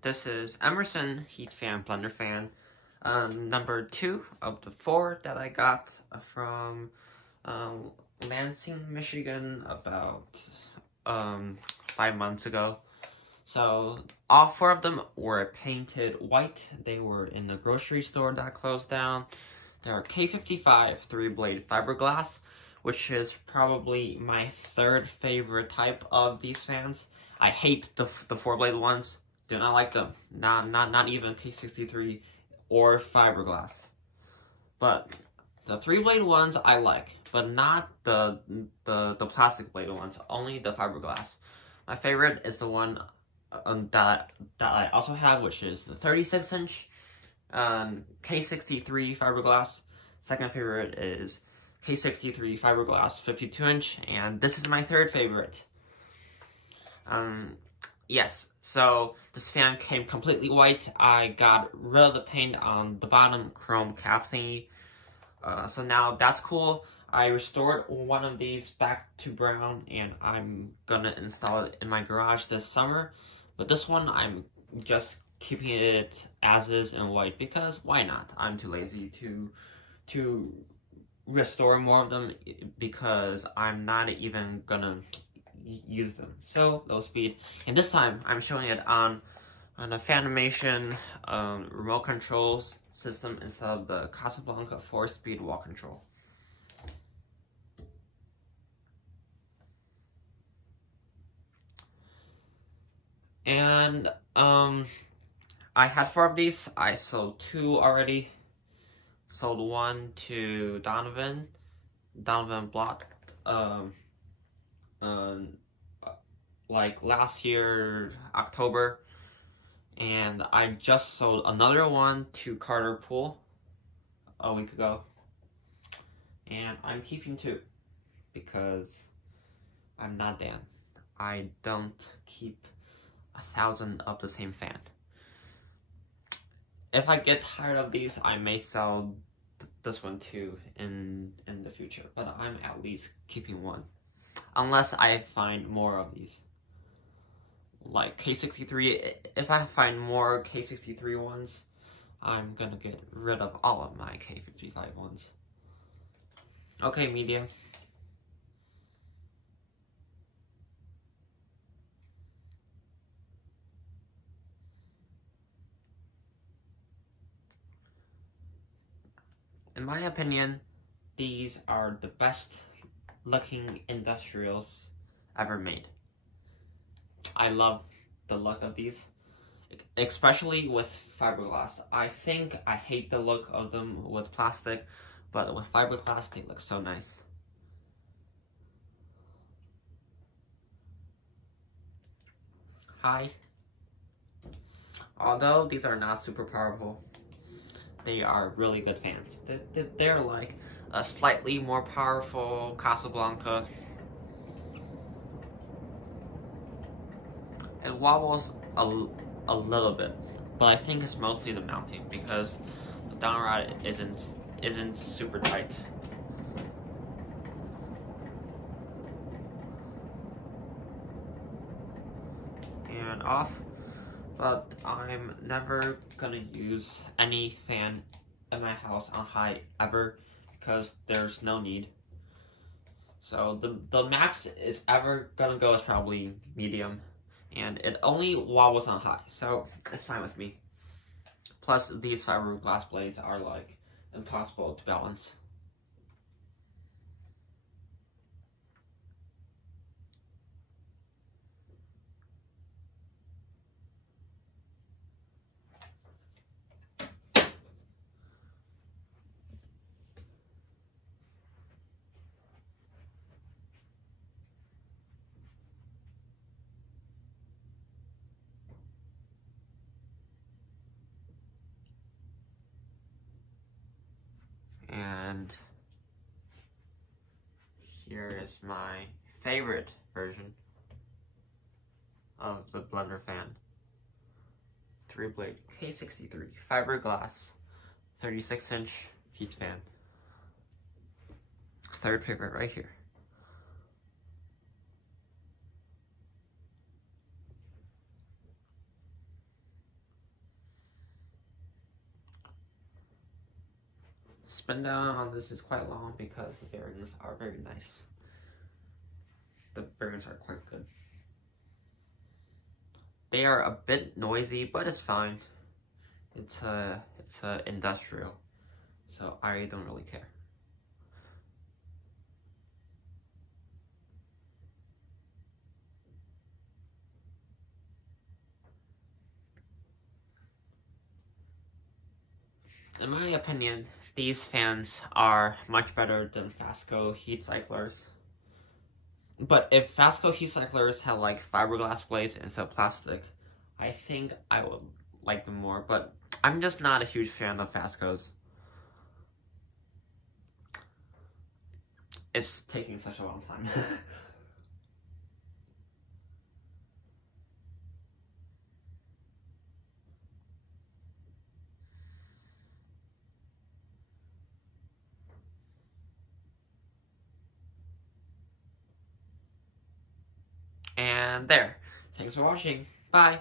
This is Emerson Heat Fan Blender Fan, number 2 of the 4 that I got from Lansing, Michigan about 5 months ago. So all 4 of them were painted white. They were in the grocery store that closed down. They are K55 3-blade fiberglass, which is probably my 3rd favorite type of these fans. I hate the 4-blade ones. Do not like them. Not even K63 or fiberglass. But the 3-blade ones I like, but not the plastic blade ones. Only the fiberglass. My favorite is the one that I also have, which is the 36-inch K63 fiberglass. Second favorite is K63 fiberglass 52-inch, and this is my 3rd favorite. Yes, so this fan came completely white. I got rid of the paint on the bottom chrome cap thingy. So now that's cool. I restored one of these back to brown, and I'm gonna install it in my garage this summer. But this one, I'm just keeping it as is in white because why not? I'm too lazy to restore more of them because I'm not even gonna use them. So low speed, and this time I'm showing it on a Fanimation remote controls system instead of the Casablanca 4-speed wall control. And I had 4 of these. I sold 2 already. Sold 1 to Donovan Block. Like last year, October, and I just sold another one to Carter Pool a week ago, and I'm keeping 2 because I'm not Dan. I don't keep 1,000 of the same fan. If I get tired of these, I may sell this one too in the future, but I'm at least keeping 1. Unless I find more of these. Like K63, if I find more K63 ones, I'm gonna get rid of all of my K55 ones. Okay, media. In my opinion, these are the best looking industrials ever made. I love the look of these, especially with fiberglass. I think I hate the look of them with plastic, but with fiberglass they look so nice. Hi. Although these are not super powerful, they are really good fans. They're like a slightly more powerful Casablanca. It wobbles a little bit, but I think it's mostly the mounting because the down rod isn't super tight. And off, but I'm never gonna use any fan in my house on high ever because there's no need. So the max is ever gonna go is probably medium. And it only wobbles on high, so it's fine with me. Plus, these fiberglass blades are like impossible to balance. And here is my favorite version of the blender fan. 3-blade K63 fiberglass 36-inch heat fan. 3rd favorite right here. spin down on this is quite long because the bearings are very nice. The bearings are quite good. They are a bit noisy, but it's fine. It's a industrial, so I don't really care. In my opinion, these fans are much better than Fasco heat cyclers. But if Fasco heat cyclers had like fiberglass blades instead of plastic, I think I would like them more, but I'm just not a huge fan of Fascos. It's taking such a long time. And there. Thanks for watching. Bye.